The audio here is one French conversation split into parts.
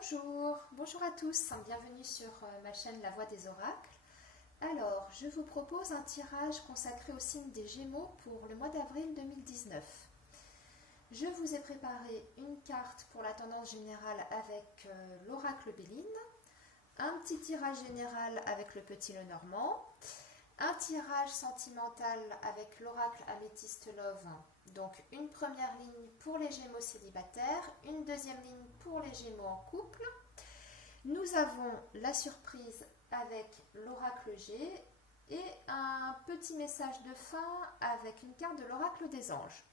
Bonjour à tous, bienvenue sur ma chaîne La Voix des Oracles. Alors, je vous propose un tirage consacré au signe des Gémeaux pour le mois d'avril 2019. Je vous ai préparé une carte pour la tendance générale avec l'oracle Béline, un petit tirage général avec le petit Lenormand, un tirage sentimental avec l'oracle Améthyste Love, donc une première ligne pour les Gémeaux célibataires, une deuxième ligne pour les Gémeaux en couple. Nous avons la surprise avec l'oracle G et un petit message de fin avec une carte de l'oracle des anges.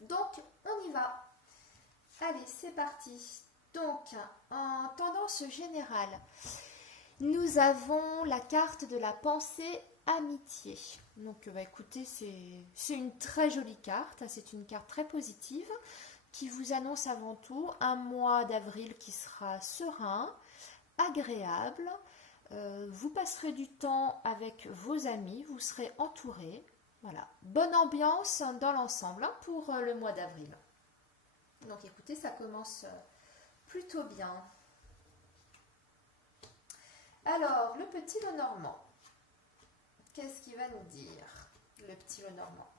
Donc on y va. Allez, c'est parti. Donc en tendance générale, nous avons la carte de la pensée amitié. Donc écoutez, c'est une très jolie carte, c'est une carte très positive qui vous annonce avant tout un mois d'avril qui sera serein, agréable. Vous passerez du temps avec vos amis, vous serez entourés. Voilà, bonne ambiance dans l'ensemble pour le mois d'avril. Donc écoutez, ça commence plutôt bien. Alors, le petit Lenormand, qu'est-ce qu'il va nous dire, le petit Lenormand?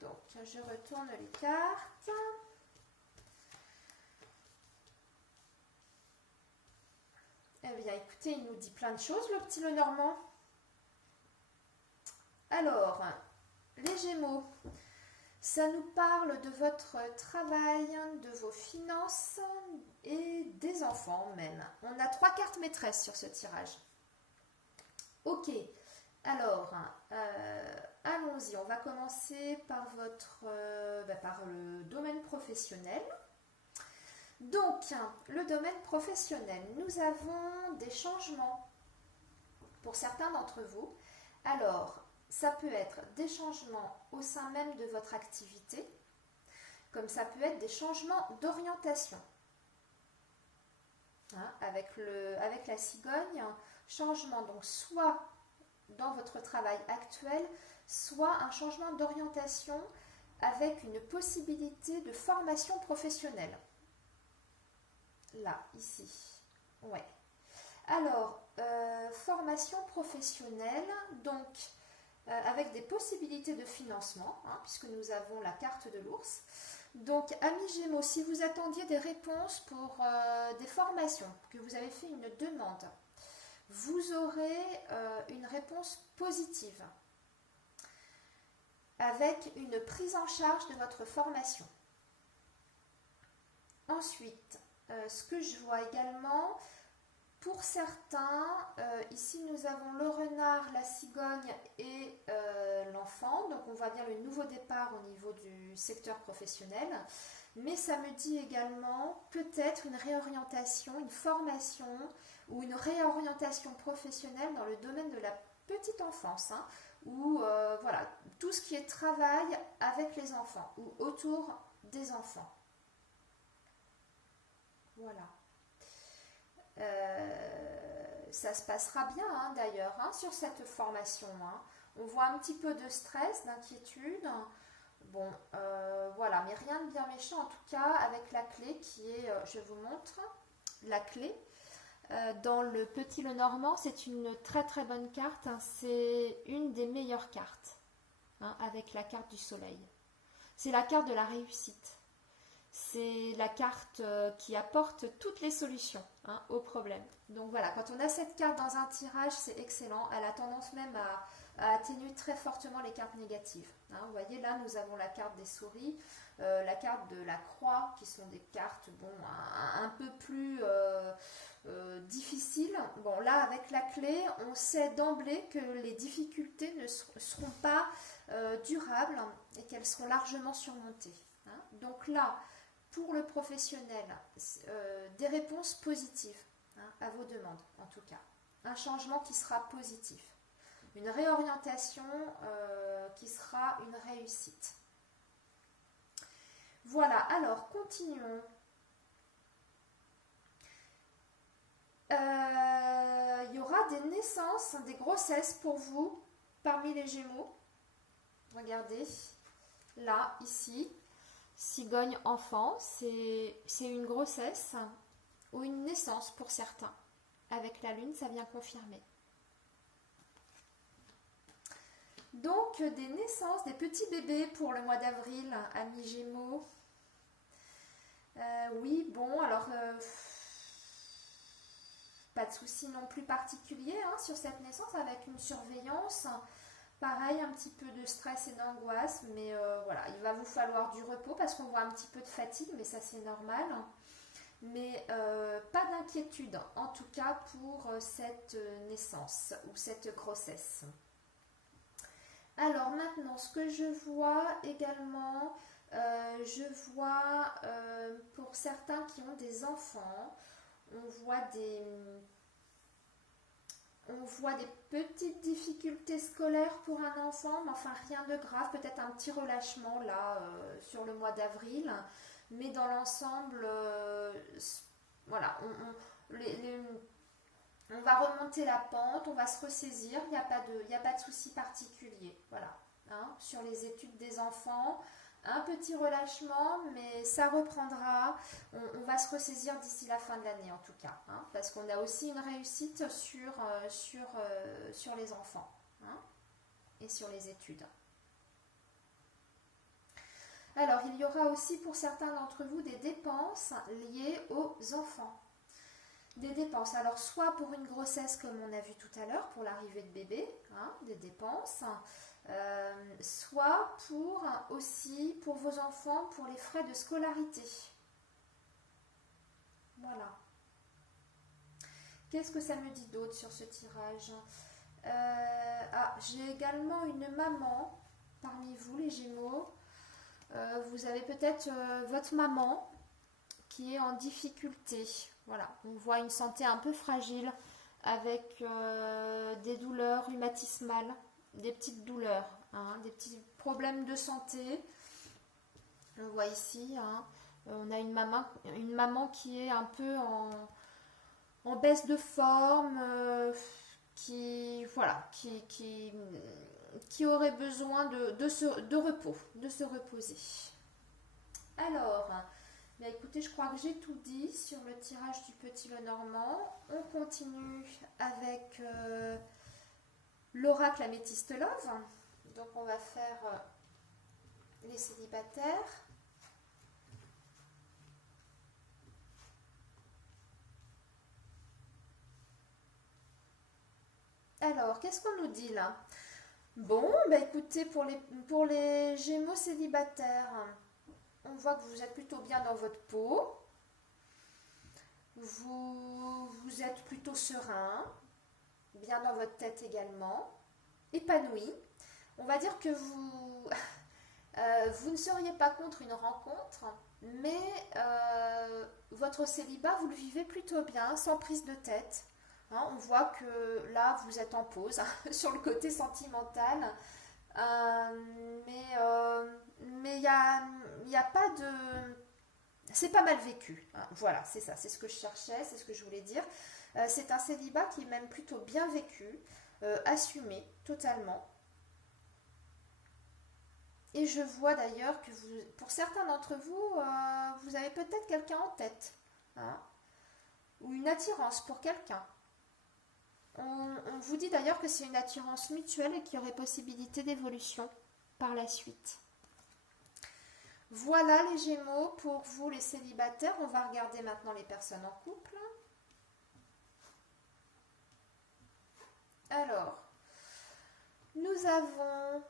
Donc, je retourne les cartes. Eh bien, écoutez, il nous dit plein de choses, le petit Lenormand. Alors, les Gémeaux, ça nous parle de votre travail, de vos finances et des enfants même. On a 3 cartes maîtresses sur ce tirage. Ok, alors, allons-y. On va commencer par par le domaine professionnel. Donc, le domaine professionnel, nous avons des changements pour certains d'entre vous. Alors, ça peut être des changements au sein même de votre activité, comme ça peut être des changements d'orientation. Avec la cigogne, changement donc soit dans votre travail actuel, soit un changement d'orientation avec une possibilité de formation professionnelle. Là, ici. Ouais. Alors, formation professionnelle, donc avec des possibilités de financement, puisque nous avons la carte de l'ours. Donc, amis Gémeaux, si vous attendiez des réponses pour des formations, que vous avez fait une demande, vous aurez une réponse positive avec une prise en charge de votre formation. Ensuite, ce que je vois également, pour certains, ici nous avons le renard, la cigogne et l'enfant. Donc on voit bien le nouveau départ au niveau du secteur professionnel. Mais ça me dit également peut-être une réorientation, une formation ou une réorientation professionnelle dans le domaine de la petite enfance. Ou voilà, tout ce qui est travail avec les enfants ou autour des enfants. Voilà. Ça se passera bien d'ailleurs sur cette formation. On voit un petit peu de stress, d'inquiétude. Bon, voilà, mais rien de bien méchant en tout cas avec la clé qui est, je vous montre, la clé. Dans le petit Lenormand, c'est une très très bonne carte. C'est une des meilleures cartes avec la carte du soleil. C'est la carte de la réussite. C'est la carte qui apporte toutes les solutions aux problèmes. Donc voilà, quand on a cette carte dans un tirage, c'est excellent. Elle a tendance même à atténuer très fortement les cartes négatives. Vous voyez, là, nous avons la carte des souris, la carte de la croix, qui sont des cartes un peu plus difficiles. Bon, là, avec la clé, on sait d'emblée que les difficultés ne seront pas durables et qu'elles seront largement surmontées. Donc là, pour le professionnel, des réponses positives à vos demandes, en tout cas. Un changement qui sera positif. Une réorientation qui sera une réussite. Voilà, alors continuons. Il y aura des naissances, des grossesses pour vous parmi les Gémeaux. Regardez, là, ici. Cigogne enfant, c'est une grossesse ou une naissance pour certains. Avec la lune, ça vient confirmer. Donc, des naissances, des petits bébés pour le mois d'avril, amis Gémeaux. Oui, bon, alors, pas de souci non plus particulier hein, sur cette naissance, avec une surveillance. Pareil, un petit peu de stress et d'angoisse, mais voilà, il va vous falloir du repos parce qu'on voit un petit peu de fatigue, mais ça c'est normal. Mais pas d'inquiétude, en tout cas pour cette naissance ou cette grossesse. Alors maintenant, ce que je vois également, je vois pour certains qui ont des enfants, on voit des petites difficultés scolaires pour un enfant, mais enfin rien de grave, peut-être un petit relâchement là sur le mois d'avril, mais dans l'ensemble, voilà, on va remonter la pente, on va se ressaisir, il n'y a pas de souci particulier. Voilà. Hein, sur les études des enfants, un petit relâchement, mais ça reprendra. On va se ressaisir d'ici la fin de l'année en tout cas, hein, parce qu'on a aussi une réussite sur les enfants hein, et sur les études. Alors, il y aura aussi pour certains d'entre vous des dépenses liées aux enfants. Des dépenses, alors soit pour une grossesse comme on a vu tout à l'heure, pour l'arrivée de bébé, hein, des dépenses, soit aussi pour vos enfants, pour les frais de scolarité. Voilà. Qu'est-ce que ça me dit d'autre sur ce tirage? J'ai également une maman parmi vous, les Gémeaux. Vous avez peut-être votre maman qui est en difficulté. Voilà, on voit une santé un peu fragile avec des douleurs rhumatismales, des petites douleurs, hein, des petits problèmes de santé. On voit ici, hein, on a une maman qui est un peu en baisse de forme, qui aurait besoin de repos, de se reposer. Alors, bien écoutez, je crois que j'ai tout dit sur le tirage du Petit Lenormand. On continue avec l'oracle Améthyste Love. Donc on va faire les célibataires. Alors, qu'est-ce qu'on nous dit là? Bon, bah écoutez, pour les Gémeaux célibataires, on voit que vous êtes plutôt bien dans votre peau. Vous êtes plutôt serein, bien dans votre tête également, épanoui. On va dire que vous ne seriez pas contre une rencontre, mais votre célibat, vous le vivez plutôt bien, sans prise de tête. Hein, on voit que là, vous êtes en pause sur le côté sentimental. Mais il y a pas de... C'est pas mal vécu. Hein. Voilà, c'est ça, c'est ce que je cherchais, c'est ce que je voulais dire. C'est un célibat qui est même plutôt bien vécu, assumé totalement. Et je vois d'ailleurs que pour certains d'entre vous, vous avez peut-être quelqu'un en tête. Hein, ou une attirance pour quelqu'un. On vous dit d'ailleurs que c'est une attirance mutuelle et qu'il y aurait possibilité d'évolution par la suite. Voilà les Gémeaux pour vous les célibataires. On va regarder maintenant les personnes en couple. Alors, nous avons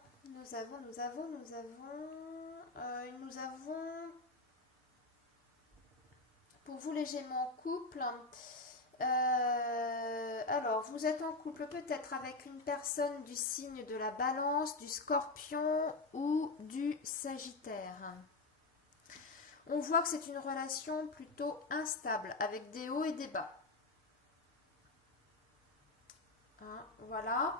pour vous les Gémeaux en couple. Alors, vous êtes en couple peut-être avec une personne du signe de la Balance, du Scorpion ou du Sagittaire. On voit que c'est une relation plutôt instable, avec des hauts et des bas. Hein, voilà.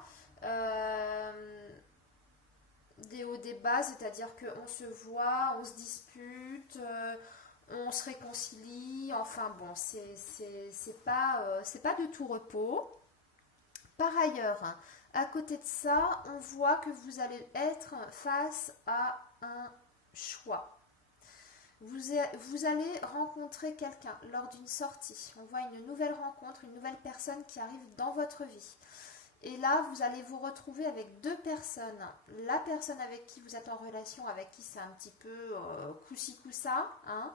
Des hauts, des bas, c'est-à-dire qu'on se voit, on se dispute... on se réconcilie, enfin bon, c'est pas de tout repos. Par ailleurs, à côté de ça, on voit que vous allez être face à un choix. Vous allez rencontrer quelqu'un lors d'une sortie. On voit une nouvelle rencontre, une nouvelle personne qui arrive dans votre vie. Et là, vous allez vous retrouver avec deux personnes. La personne avec qui vous êtes en relation, avec qui c'est un petit peu coup-ci coup-ça, hein,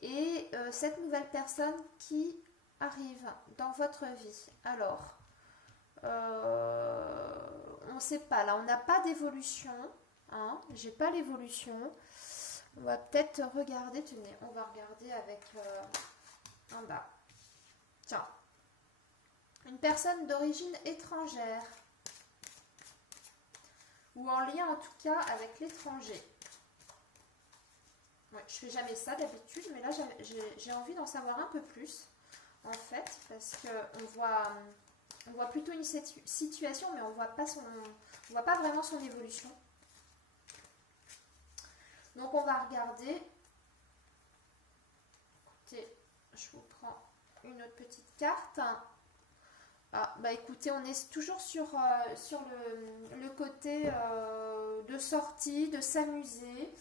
et cette nouvelle personne qui arrive dans votre vie. Alors, on ne sait pas, là, on n'a pas d'évolution, hein, j'ai pas l'évolution. On va peut-être regarder, tenez, on va regarder avec en bas. Tiens. Une personne d'origine étrangère. Ou en lien en tout cas avec l'étranger. Ouais, je fais jamais ça d'habitude, mais là j'ai envie d'en savoir un peu plus. En fait, parce qu'on voit plutôt une situation, mais on voit pas vraiment son évolution. Donc on va regarder. Écoutez, je vous prends une autre petite carte. Ah, bah écoutez, on est toujours sur le côté de sortie, de s'amuser.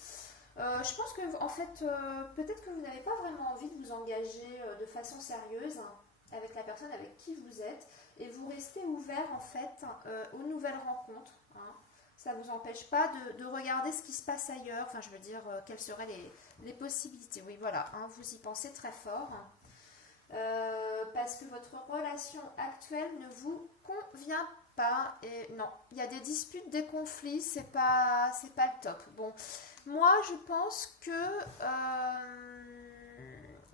Je pense que en fait, peut-être que vous n'avez pas vraiment envie de vous engager de façon sérieuse avec la personne avec qui vous êtes, et vous restez ouvert en fait aux nouvelles rencontres. Hein. Ça ne vous empêche pas de regarder ce qui se passe ailleurs. Enfin, je veux dire, quelles seraient les possibilités. Oui, voilà, hein, vous y pensez très fort. Parce que votre relation actuelle ne vous convient pas. Et non, il y a des disputes, des conflits, c'est pas le top. Bon, moi je pense que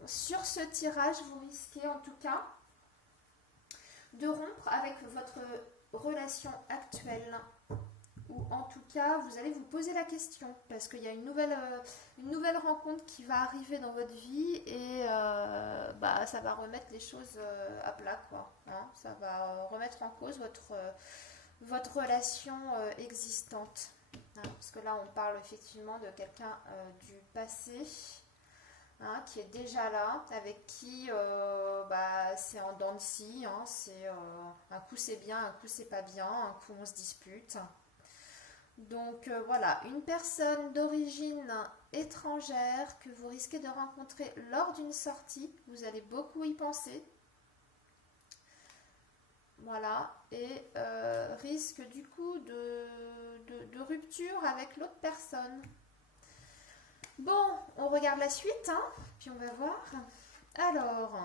sur ce tirage, vous risquez en tout cas de rompre avec votre relation actuelle. Ou en tout cas, vous allez vous poser la question, parce qu'il y a une nouvelle rencontre qui va arriver dans votre vie, et ça va remettre les choses à plat, quoi. Hein, ça va remettre en cause votre relation existante. Hein, parce que là, on parle effectivement de quelqu'un du passé, hein, qui est déjà là, avec qui c'est en dents de scie, hein, un coup c'est bien, un coup c'est pas bien, un coup on se dispute. Donc voilà, une personne d'origine étrangère que vous risquez de rencontrer lors d'une sortie. Vous allez beaucoup y penser. Voilà, et risque du coup de rupture avec l'autre personne. Bon, on regarde la suite, hein, puis on va voir. Alors...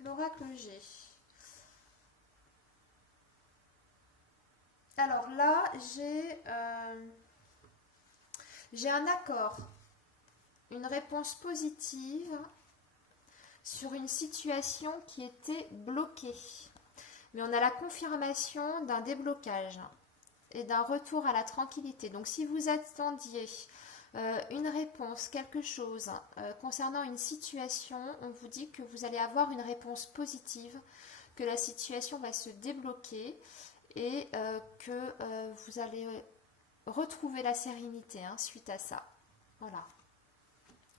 l'oracle G. Alors là, j'ai un accord, une réponse positive sur une situation qui était bloquée. Mais on a la confirmation d'un déblocage et d'un retour à la tranquillité. Donc si vous attendiez une réponse, quelque chose concernant une situation, on vous dit que vous allez avoir une réponse positive, que la situation va se débloquer et que vous allez retrouver la sérénité suite à ça. Voilà.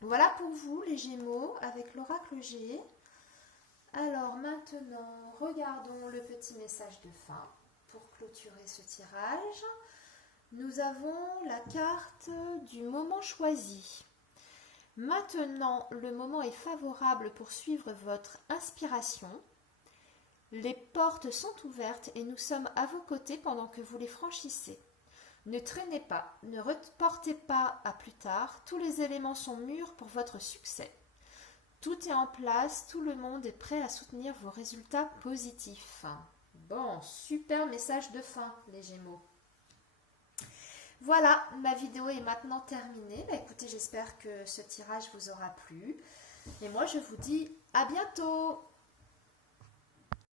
Voilà pour vous les Gémeaux avec l'oracle G. Alors maintenant, regardons le petit message de fin pour clôturer ce tirage. Nous avons la carte du moment choisi. Maintenant, le moment est favorable pour suivre votre inspiration. Les portes sont ouvertes et nous sommes à vos côtés pendant que vous les franchissez. Ne traînez pas, ne reportez pas à plus tard. Tous les éléments sont mûrs pour votre succès. Tout est en place, tout le monde est prêt à soutenir vos résultats positifs. Bon, super message de fin, les Gémeaux. Voilà, ma vidéo est maintenant terminée. Écoutez, j'espère que ce tirage vous aura plu. Et moi, je vous dis à bientôt.